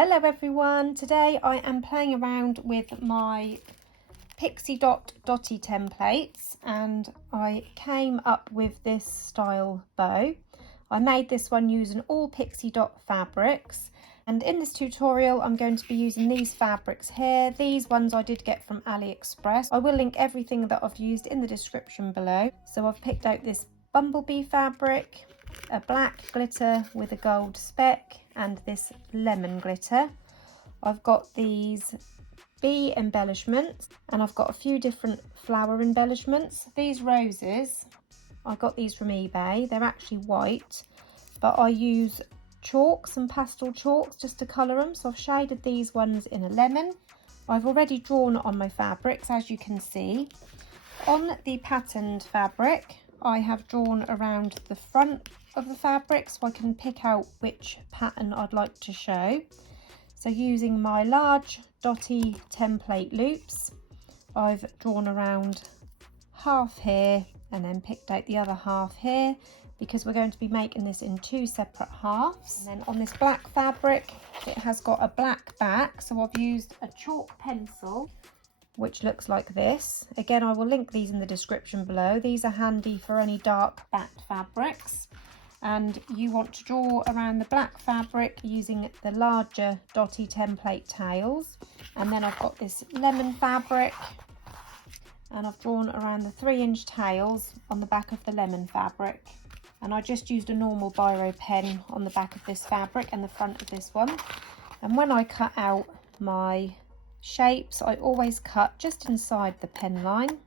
Hello everyone, today I am playing around with my 𝘮𝘠𝘠𝘧𝘧𝘪𝘭𝘪 templates and I came up with this style bow. I made this one using all pixie dot fabrics, and in this tutorial I'm going to be using these fabrics here. These ones I did get from AliExpress. I will link everything that I've used in the description below. So I've picked out this bumblebee fabric, a black glitter with a gold speck, and this lemon glitter. I've got these bee embellishments and I've got a few different flower embellishments. These roses, I got these from eBay. They're actually white, but I use chalks and pastel chalks just to colour them. So I've shaded these ones in a lemon. I've already drawn on my fabrics, as you can see. On the patterned fabric, I have drawn around the front of the fabric so I can pick out which pattern I'd like to show. So using my large dotty template loops, I've drawn around half here and then picked out the other half here, because we're going to be making this in two separate halves. And then on this black fabric, it has got a black back, so I've used a chalk pencil which looks like this. Again, I will link these in the description below. These are handy for any dark backed fabrics. And you want to draw around the black fabric using the larger dotty template tails. And then I've got this lemon fabric and I've drawn around the 3-inch tails on the back of the lemon fabric. And I just used a normal biro pen on the back of this fabric and the front of this one. And when I cut out my shapes, I always cut just inside the pen line,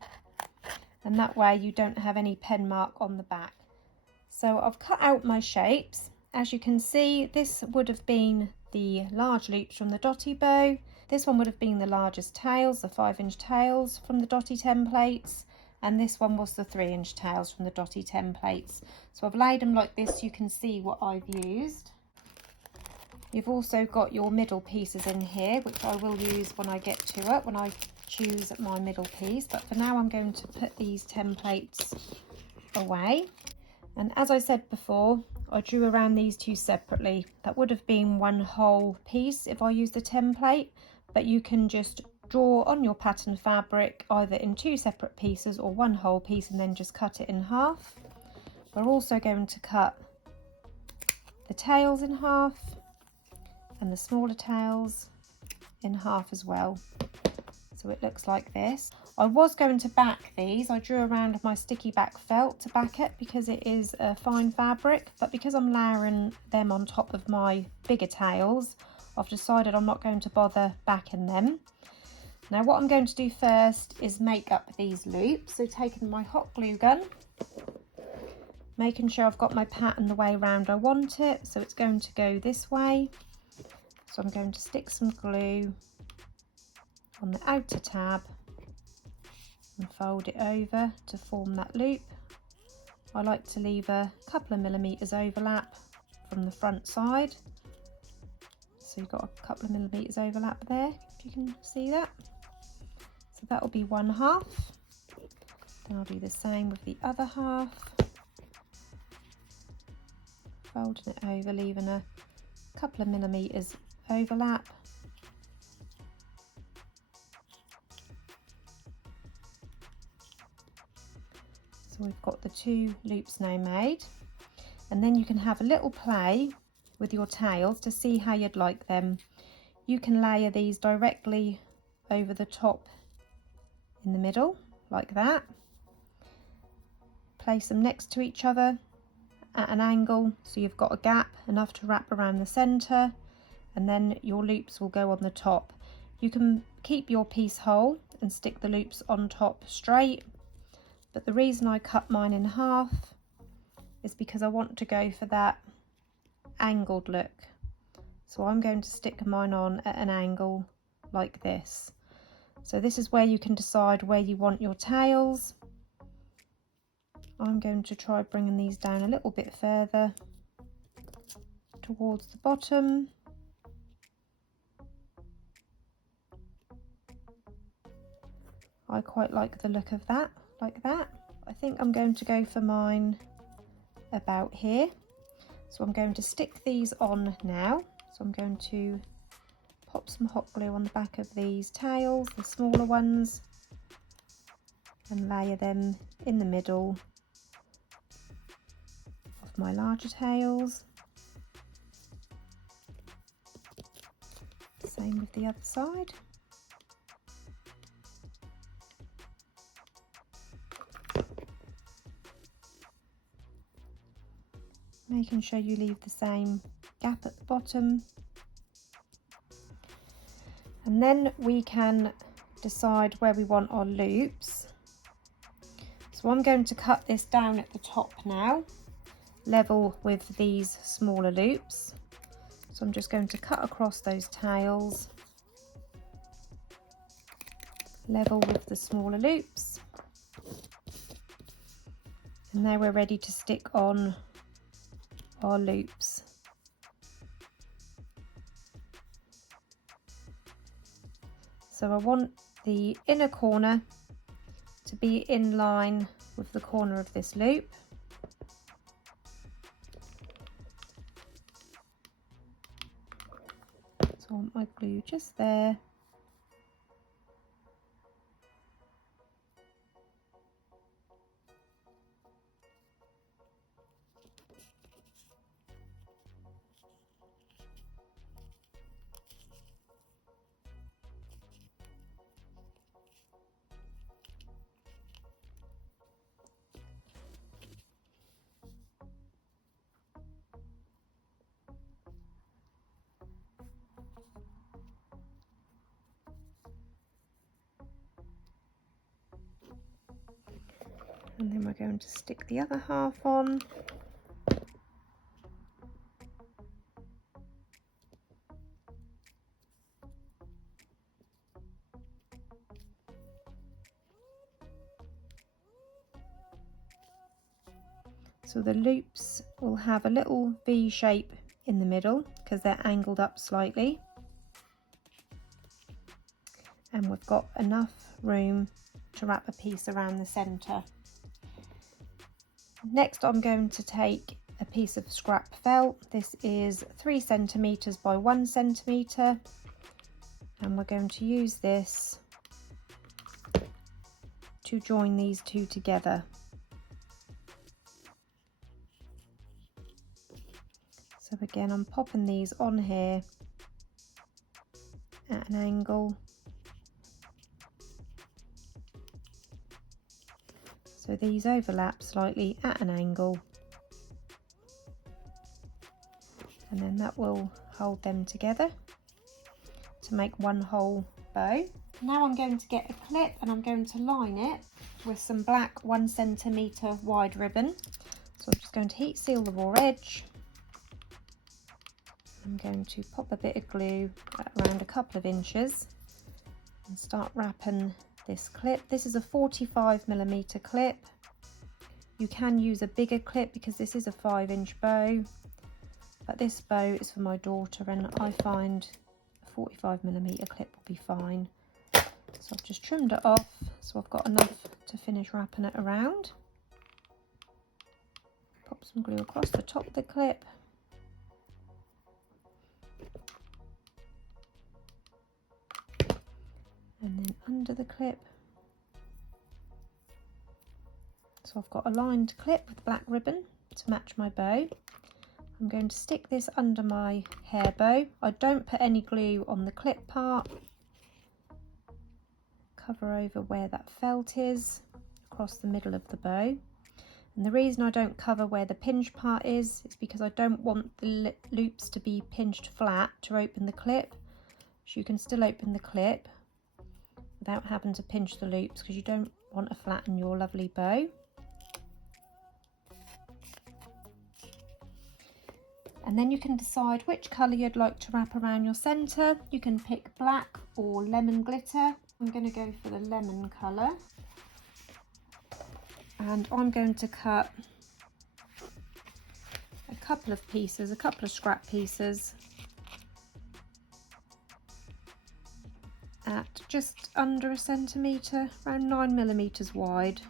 and that way you don't have any pen mark on the back. So I've cut out my shapes. As you can see, this would have been the large loops from the dotty bow. This one would have been the largest tails, the 5-inch tails from the dotty templates, and this one was the 3-inch tails from the dotty templates. So I've laid them like this so you can see what I've used. You've also got your middle pieces in here, which I will use when I get to it, when I choose my middle piece. But for now, I'm going to put these templates away. And as I said before, I drew around these two separately. That would have been one whole piece if I used the template, but you can just draw on your pattern fabric either in two separate pieces or one whole piece and then just cut it in half. We're also going to cut the tails in half and the smaller tails in half as well. So it looks like this. I was going to back these. I drew around my sticky back felt to back it because it is a fine fabric, but because I'm layering them on top of my bigger tails, I've decided I'm not going to bother backing them. Now what I'm going to do first is make up these loops. So taking my hot glue gun, making sure I've got my pattern the way around I want it. So it's going to go this way. So I'm going to stick some glue on the outer tab and fold it over to form that loop. I like to leave a couple of millimetres overlap from the front side. So you've got a couple of millimetres overlap there, if you can see that. So that will be one half. Then I'll do the same with the other half. Folding it over, leaving a couple of millimetres overlap. So we've got the two loops now made, and then you can have a little play with your tails to see how you'd like them. You can layer these directly over the top in the middle like that, place them next to each other at an angle so you've got a gap enough to wrap around the centre, and then your loops will go on the top. You can keep your piece whole and stick the loops on top straight, but the reason I cut mine in half is because I want to go for that angled look. So I'm going to stick mine on at an angle like this. So this is where you can decide where you want your tails. I'm going to try bringing these down a little bit further towards the bottom. I quite like the look of that, like that. I think I'm going to go for mine about here. So I'm going to stick these on now. So I'm going to pop some hot glue on the back of these tails, the smaller ones, and layer them in the middle of my larger tails. Same with the other side. Making sure you leave the same gap at the bottom. And then we can decide where we want our loops. So I'm going to cut this down at the top now, level with these smaller loops. So I'm just going to cut across those tails, level with the smaller loops, and now we're ready to stick on our loops. So I want the inner corner to be in line with the corner of this loop. So I want my glue just there. And then we're going to stick the other half on. So the loops will have a little V shape in the middle because they're angled up slightly. And we've got enough room to wrap a piece around the centre. Next I'm going to take a piece of scrap felt. This is 3 centimetres by 1 centimetre, and we're going to use this to join these two together. So again, I'm popping these on here at an angle. So these overlap slightly at an angle, and then that will hold them together to make one whole bow. Now I'm going to get a clip and I'm going to line it with some black 1 centimetre wide ribbon. So I'm just going to heat seal the raw edge. I'm going to pop a bit of glue at around a couple of inches and start wrapping this clip. This is a 45mm clip. You can use a bigger clip because this is a 5-inch bow, but this bow is for my daughter and I find a 45mm clip will be fine. So I've just trimmed it off so I've got enough to finish wrapping it around. Pop some glue across the top of the clip. And then under the clip. So I've got a lined clip with black ribbon to match my bow. I'm going to stick this under my hair bow. I don't put any glue on the clip part. Cover over where that felt is, across the middle of the bow. And the reason I don't cover where the pinch part is because I don't want the loops to be pinched flat to open the clip. So you can still open the clip without having to pinch the loops because you don't want to flatten your lovely bow. And then you can decide which colour you'd like to wrap around your centre. You can pick black or lemon glitter. I'm going to go for the lemon colour. And I'm going to cut a couple of pieces, a couple of scrap pieces at just under 1 centimetre, around 9mm wide.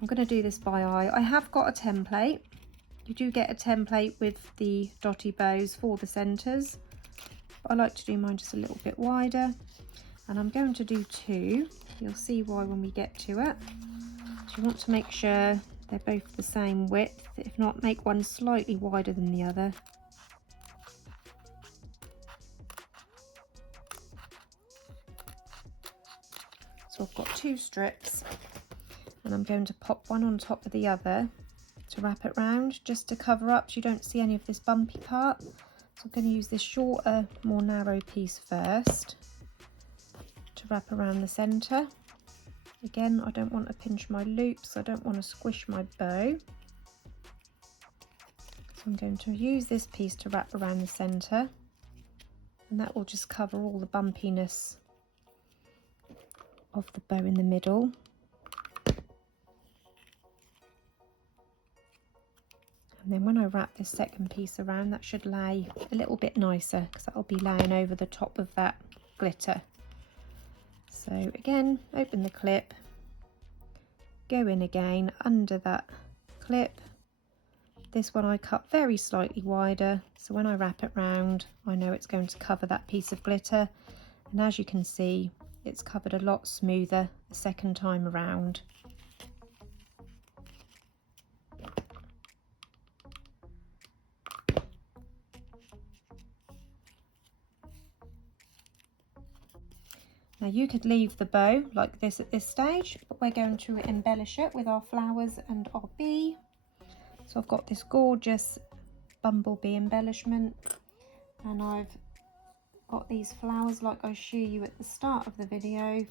I'm going to do this by eye. I have got a template. You do get a template with the dotty bows for the centres, but I like to do mine just a little bit wider, and I'm going to do 2. You'll see why when we get to it. So you want to make sure they're both the same width. If not, make one slightly wider than the other. So I've got 2 strips, and I'm going to pop one on top of the other to wrap it round, just to cover up so you don't see any of this bumpy part. So I'm going to use this shorter, more narrow piece first to wrap around the centre. Again, I don't want to pinch my loops, I don't want to squish my bow. So I'm going to use this piece to wrap around the centre, and that will just cover all the bumpiness of the bow in the middle. And then when I wrap this second piece around, that should lay a little bit nicer, because that will be laying over the top of that glitter. So again, open the clip, go in again under that clip. This one I cut very slightly wider, so when I wrap it round, I know it's going to cover that piece of glitter. And as you can see, it's covered a lot smoother the second time around. Now you could leave the bow like this at this stage, but we're going to embellish it with our flowers and our bee. So I've got this gorgeous bumblebee embellishment, and I've got these flowers like I show you at the start of the video.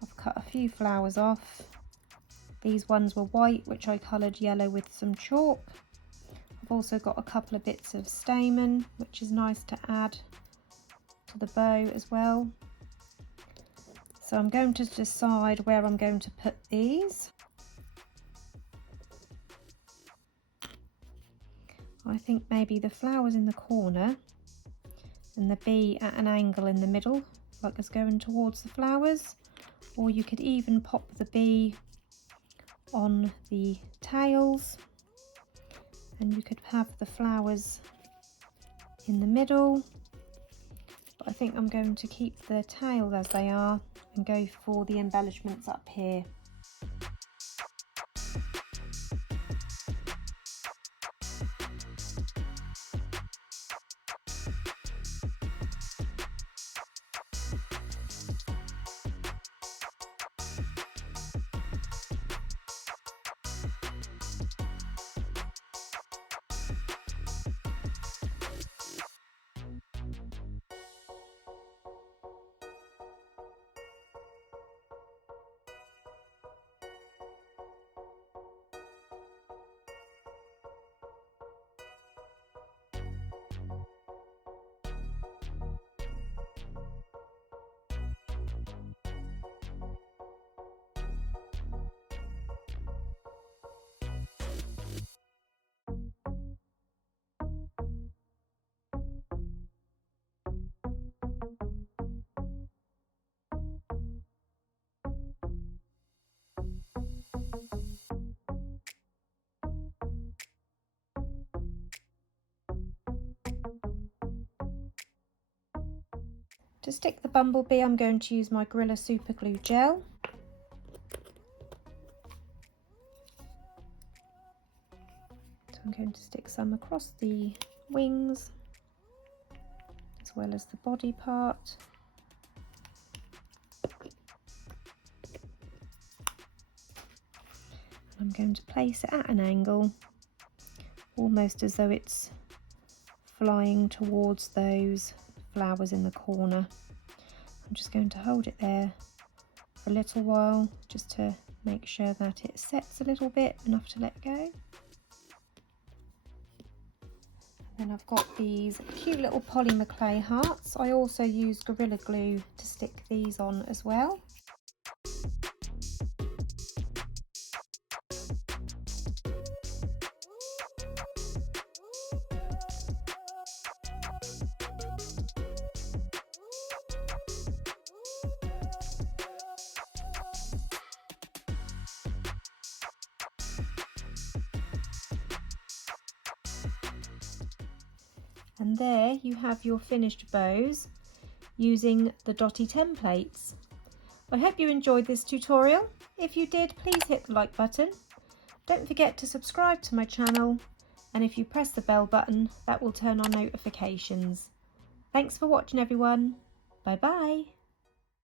I've cut a few flowers off. These ones were white, which I coloured yellow with some chalk. I've also got a couple of bits of stamen, which is nice to add to the bow as well. So I'm going to decide where I'm going to put these. I think maybe the flowers in the corner and the bee at an angle in the middle, like it's going towards the flowers. Or you could even pop the bee on the tails, and you could have the flowers in the middle. But I think I'm going to keep the tails as they are and go for the embellishments up here. To stick the bumblebee, I'm going to use my Gorilla Super Glue gel. So I'm going to stick some across the wings as well as the body part. I'm going to place it at an angle, almost as though it's flying towards those flowers in the corner. I'm just going to hold it there for a little while, just to make sure that it sets a little bit, enough to let go. Then I've got these cute little polymer clay hearts. I also use Gorilla Glue to stick these on as well. And there you have your finished bows using the dotty templates. I hope you enjoyed this tutorial. If you did, please hit the like button. Don't forget to subscribe to my channel, and if you press the bell button, that will turn on notifications. Thanks for watching everyone. Bye bye.